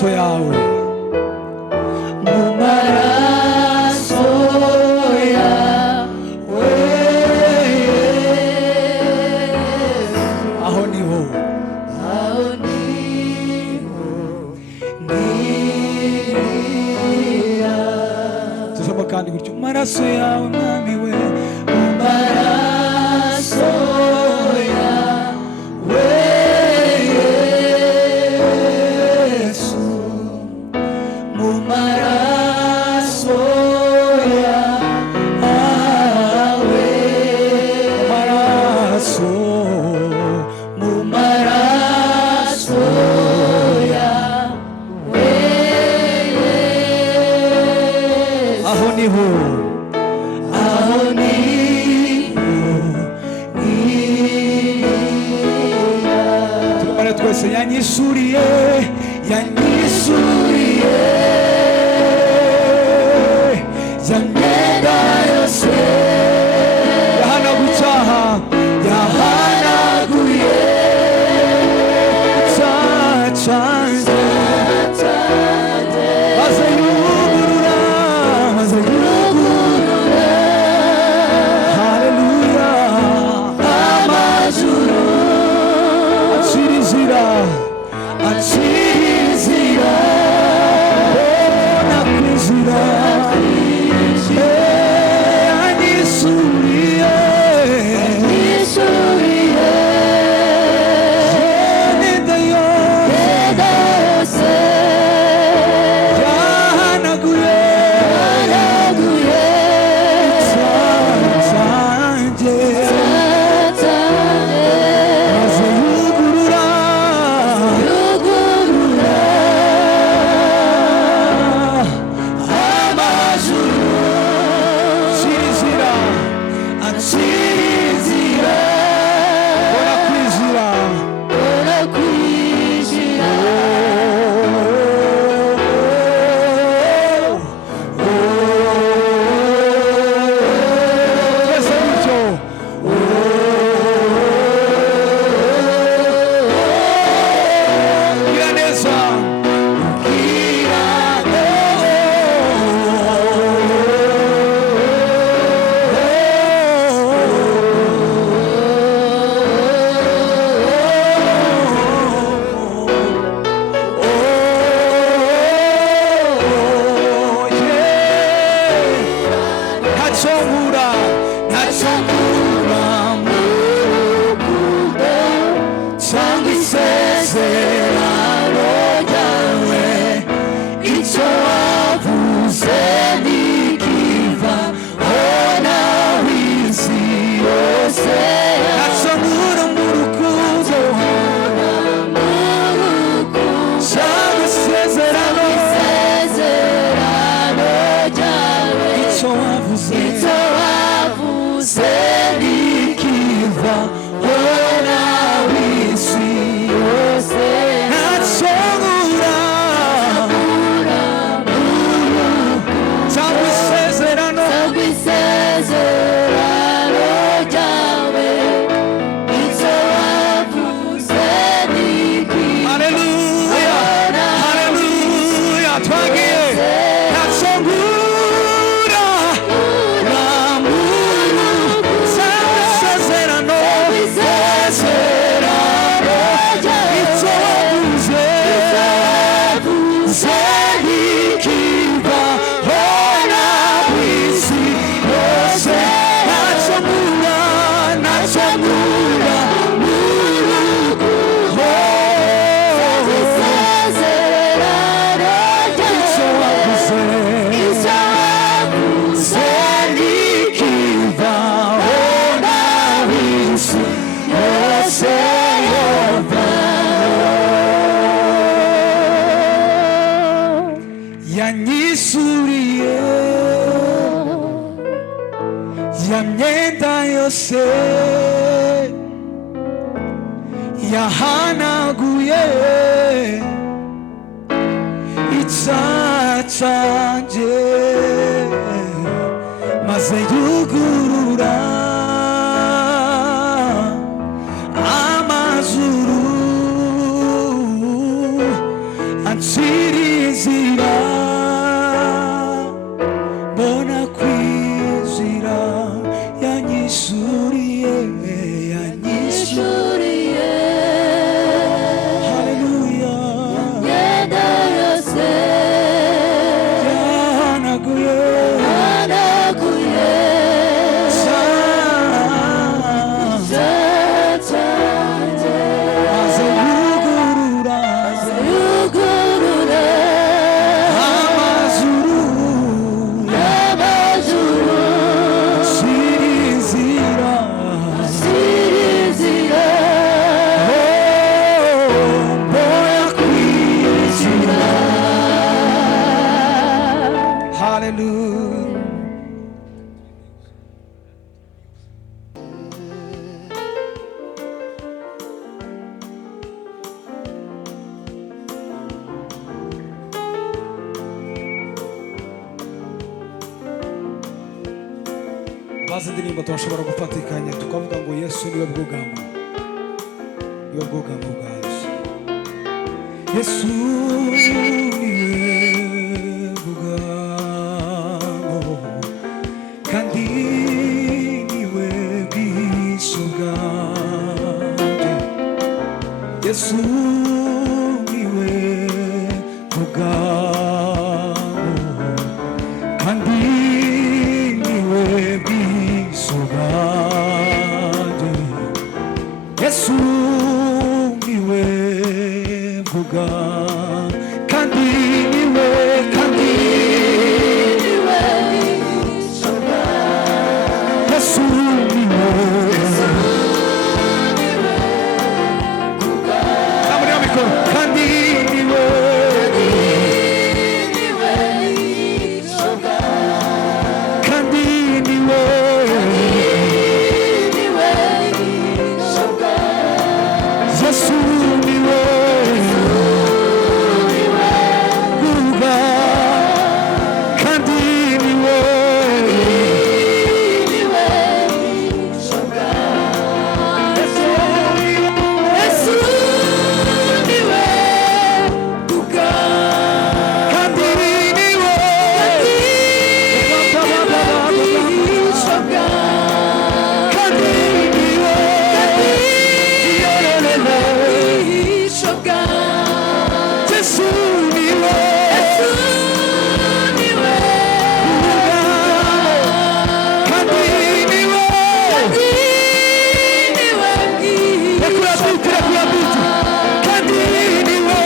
maraso yawe, mu maraso yawe aho niho ngira. tuzamo kandi gutyo maraso yawe mwami we, Mu maraso yawe Yesu, mu maraso yawe, maraso mu maraso yawe Yesu, aho niho aho niho ngira. turabona twese yanyisuriye yanyisuriye Myenda yose yahanaguye icyaha yahanaguye icyaha cyanjye cyanjye, maze yugurura haleluya amajuru acira inzira acira mbona ku nzira yanyisuriye yisuriye imyenda yose myenda yose yahanaguye yahanaguye cyanjye cyanjye, maze yugurura yugurura amajuru acira inzira acira mbona ku nzira ora kwinjira. twese gutyo gira neza ntacyo nkura ntacyo nkura mu rukundo cyangwa isezerano ryawe, Icyo wavuze ntikiva ona w'isi yose, ntacyo nkura mu rukundo cyangwa isezerano isezerano ryawe. icyo wavuze Icyo wavuze ntikiva ona w'isi yose, ntacyo nkura cyangwa isezerano cyangwa isezerano ryawe. Icyo wavuze ntikiva haleluya haleluya twagiye ntacyo nkura cyangwa isezerano icyo wavuze ntikiva hona ku isi yose ntacyo nkura ntacyo nkura isezerano icyo wavuze ntikiva hona ku isi yose yanyisuriye ya myenda yose yahanaguye icyaha cyanjye maze yugurura amazuru anshyira bazi indirimbo turashobora gufatikanya tukavuga ngo Yesu niwe bwugamo, niwe bwugamo bwaje. Yesu niwe bwugamo kandi niwe bwisho bwanjye. Yesu niwe bwugamo kandi Yesu niwe mvuga kandi niwe bishoboka. Yesu niwe mvuga kandi niwe bishoboka kandi niwe Yesu niwe bwuga kandi niwe bishoboka. Yesu niwe bwuga kandi niwe bishoboka kandi niwe Yesu niwe kandi niwe rekura biti kandi niwe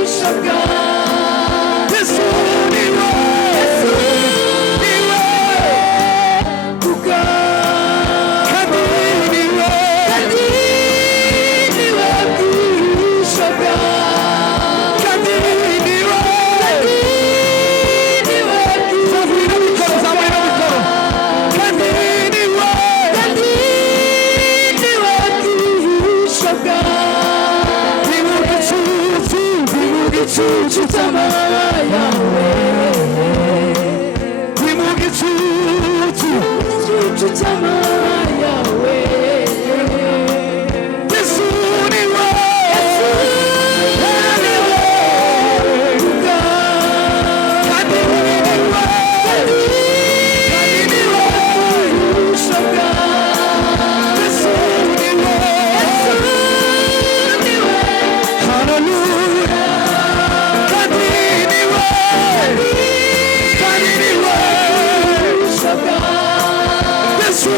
bishoboka. Yesu niwe bwuga kandi niwe bishoboka kandi niwe zamura mikoro kandi niwe bishoboka. Ndi mu gicucu cy'amababa yawe, ndi mu gicucu cy'amababa yawe. Yesu niwe bwuga kandi niwe bishoboka. Yesu niwe haleluya kandi niwe bishoboka. Yesu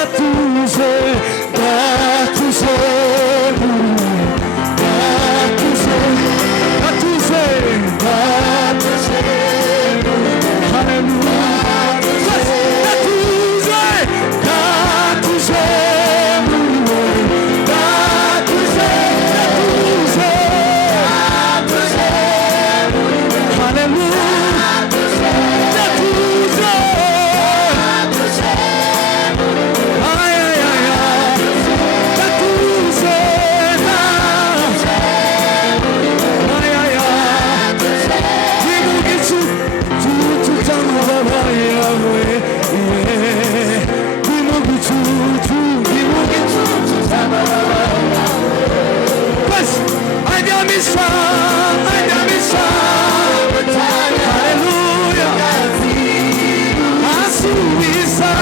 Gattuso, Gattuso, Gattuso, Gattuso, Gattuso, Hallelujah. Gattuso, Gattuso, Gattuso, Gattuso, Hallelujah. Gattuso. Ay, ay, ay, ay. Gattuso, ay, ay, ay. Dimugi tu tamava Yahweh, yeah. Dimugi tu tamava Yahweh. Bas, Adamisa, Adamisa. Hallelujah. Asuisa.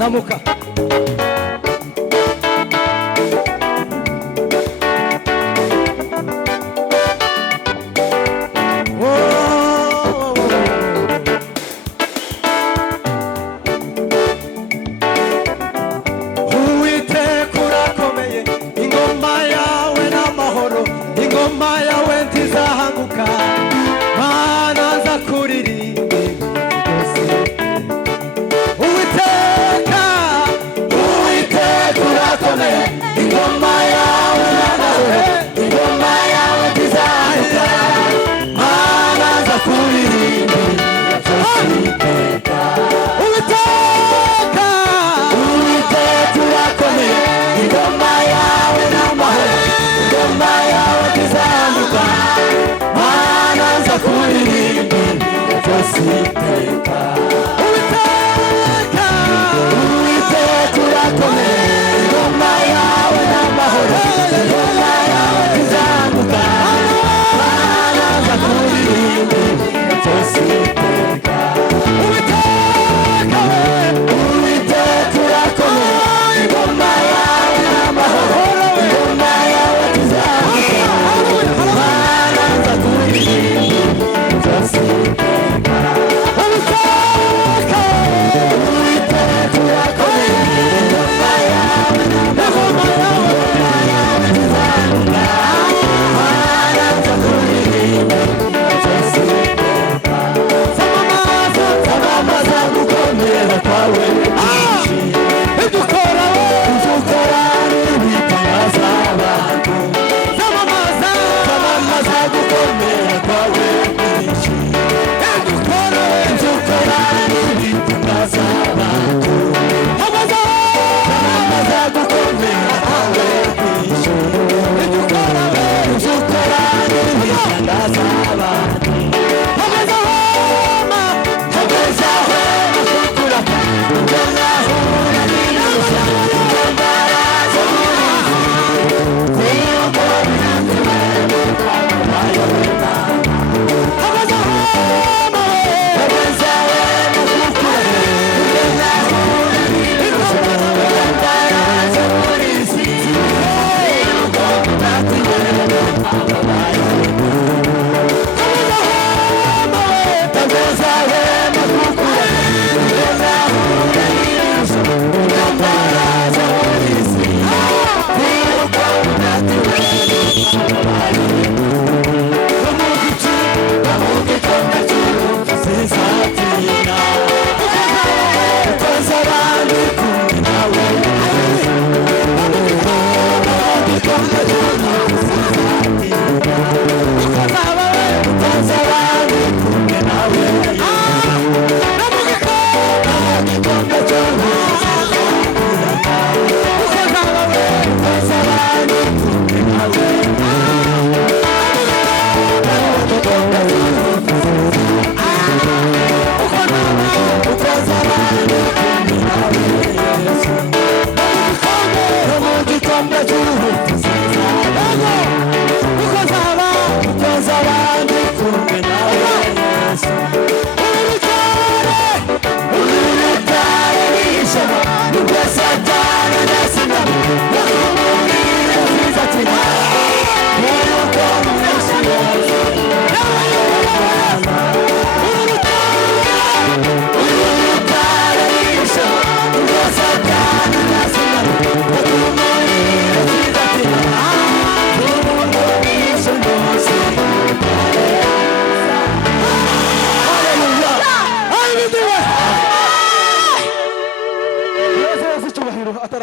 Zamuka.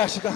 yashika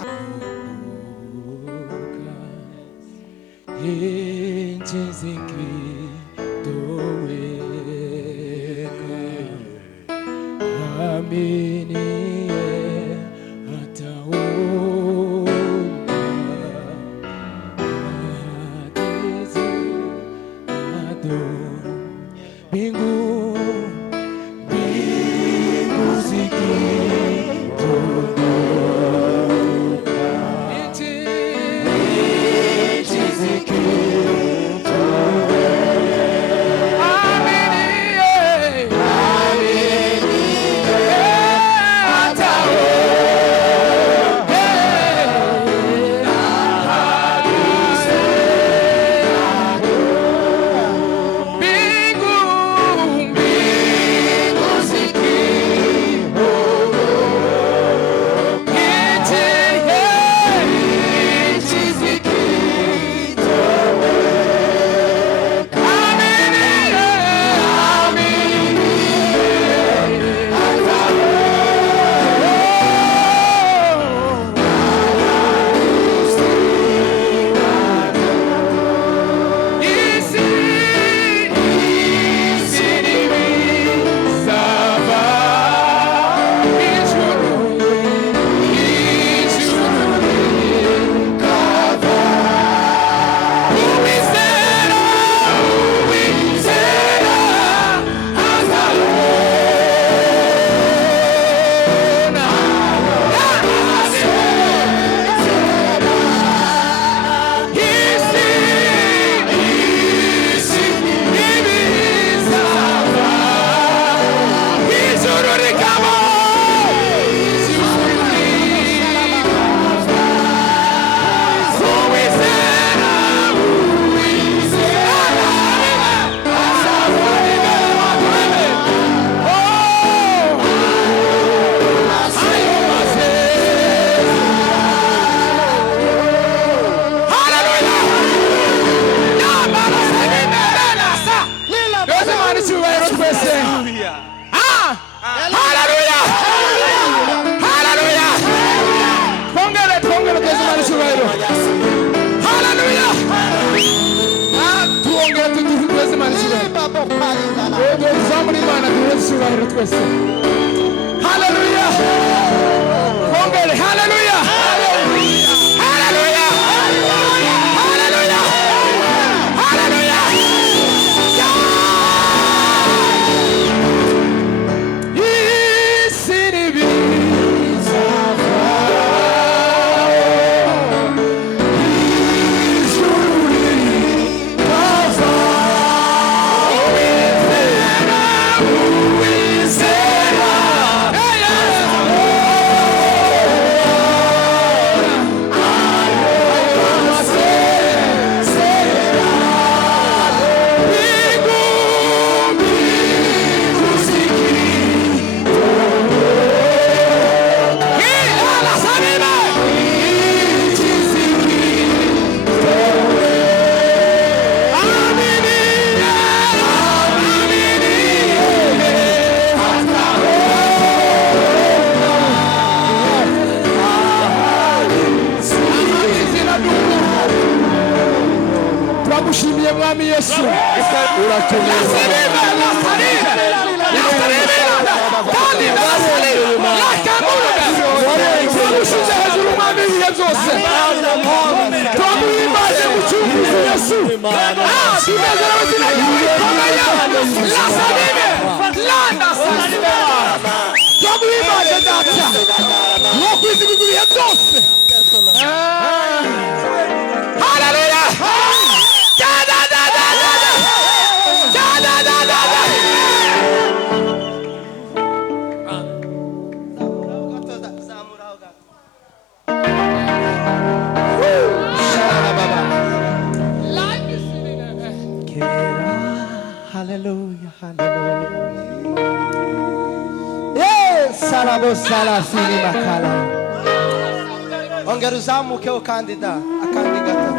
ongera uzamukeho kandida akandi gato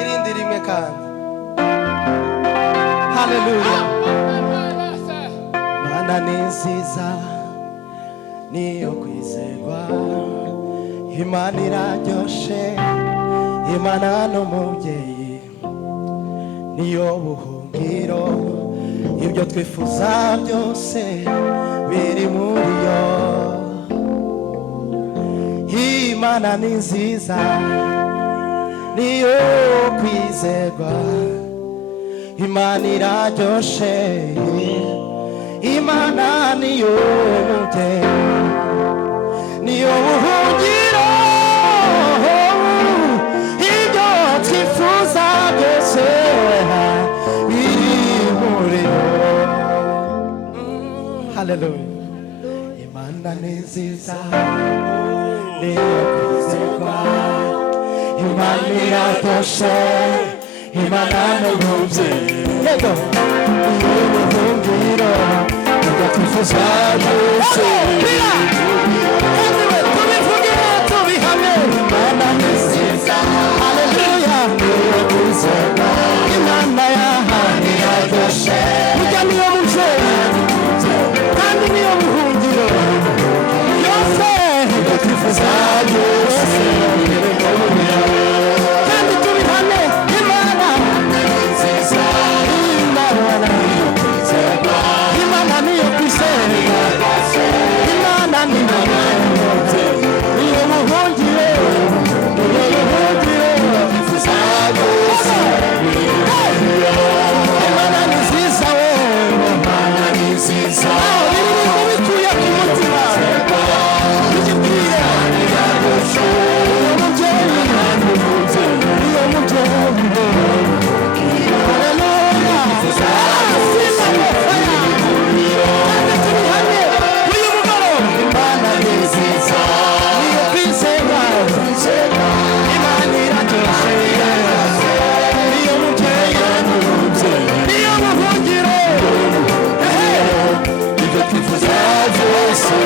irindi rimwe kandi haleluya Mana ni nziza niyo kwizerwa, Imana iraryoshe, Imana n'umubyeyi niyo buhungiro, ibyo twifuza byose biri muri yo. Imana ni nziza, niyo kwizerwa, Imana iraryoshe, Imana niyo mubyeyi niyo buhungiro, ibyo twifuza byose biri muri yo. Hallelujah. Imana ni nziza, niyo kwizerwa, Imana iraryoshe, Imana n'umubyeyi niyo buhungiro, ibyo twifuza byose tubivuge tubihamye. Imana ni nziza, haleluya, niyo kwizerwa, Imana yahaye iraryoshe, burya niyo mubyeyi kandi niyo buhungiro, yose ibyo twifuza byose kandi tubihamye. Imana ni nziza, Imana niyo kwizerwa, Imana niyo kwizerwa, Imana niyo buhungiro, niyo buhungiro twifuza byose. Imana ni nziza, we Imana ni nziza, bikuye ku mutima bigibwira niyo mubyeyi, niyo mubyeyi. Haleluya. Kandi tubihamye uyu mugoroba. Imana ni nziza, niyo kwizerwa, Imana iraryoshe, niyo mubyeyi, niyo buhungiro, ibyo twifuza byose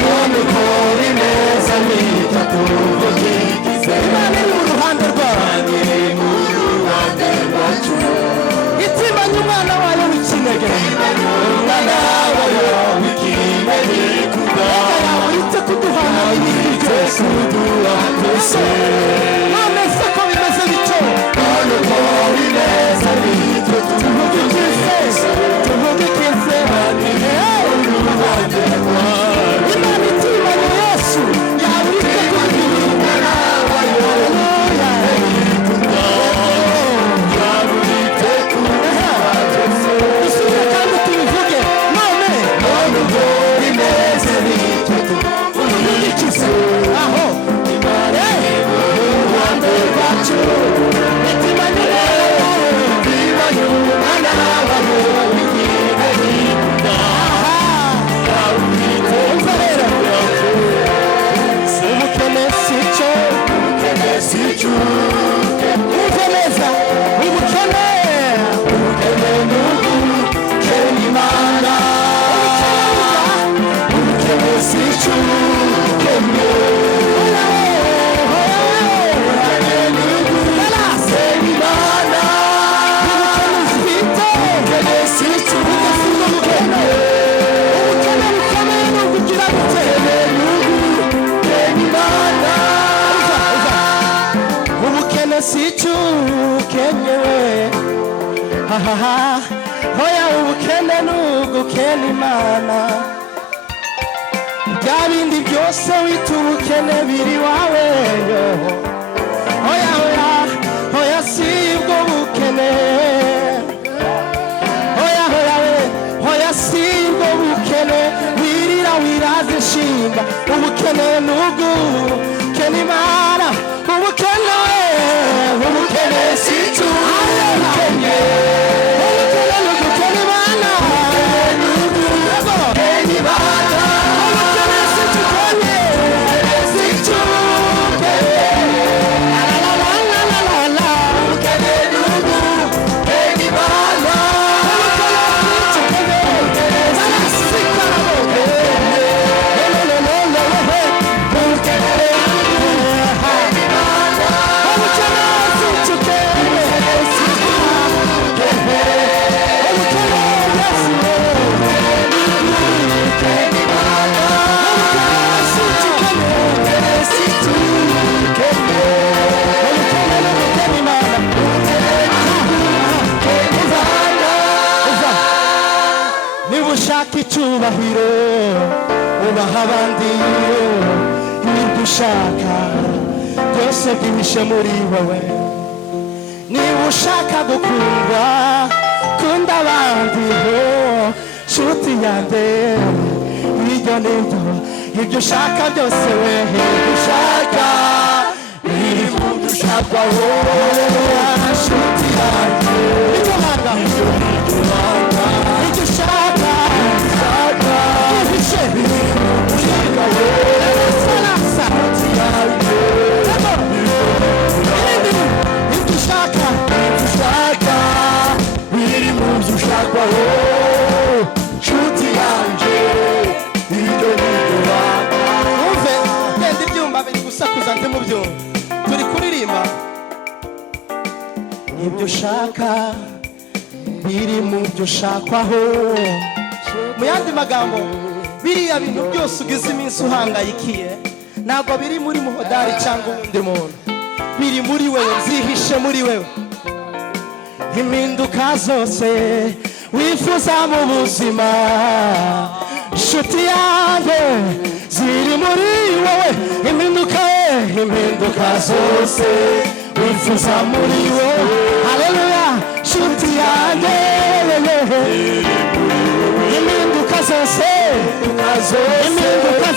none ukora ineza nita tuvugikize. Imana iri mu ruhande rwacu, itimanye umwana wayo w'ikinege, umwana wayo w'ikinege, uretse kuduhana ibintu byose, none se ko bimeze bityo, none ukora ineza nita tuvugikize, Imana itimanye Yesu yaburiye kugira umwana wayo, isubize kandi tubivuge none ubwo bimeze bityo tuvugikize. Aho Imana iri mu ruhande rwacu, itimanye umwana wayo w'ikinege, ubukene sicyo, umve neza, ubukene n'ubukene Imana, ubukene sicyo, sichu kenyewe, hoya ubukene n'ugukena Imana, bya bindi byose wita ubukene biri wawe, hoya hoya hoya sibwo bukene, hoya hoya we hoya sibwo bukene, wirira wiraze shinga, ubukene n'ugukena Imana, ubukene sichu kenye, ubukene n'ugukena Imana, ubukene Imana, ubukene sichu kenye, sichu kenye, la la la la la la la, ubukene n'ugukena Imana, ubukene sichu kenye, la la la la la la, ubukene icyubahiro ubaha abandi ibyo ushaka byose byihishe muri wowe niba ushaka gukundwa kunda abandi nshuti yanjye ibyo nibyo ibyo ushaka byose we ibyo ushaka biri mu byo ushaka wowe nshuti yanjye ibyo banga ibyo banga ibyo ushaka byihishe biri mu byo ushaka wowe nshuti yanjye ibyo ushaka biri mu byo ushaka wowe nshuti yanjye ibyo nibyo banga wumve genda ibyumba biri gusakuza ndi mu byumba turi kuririmba ibyo ushaka biri mu byo ushakwaho mu yandi magambo biriya bintu byose ugize iminsi uhangayikiye ntabwo biri muri muhodari cyangwa uwundi muntu biri muri wewe byihishe muri wewe impinduka zose wifuza mu buzima nshuti yanjye ziri muri wowe impinduka zose wifuza muri wowe haleluya nshuti yanjye impinduka zose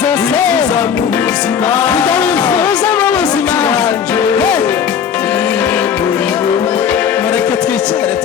wifuza mu buzima mureke twicare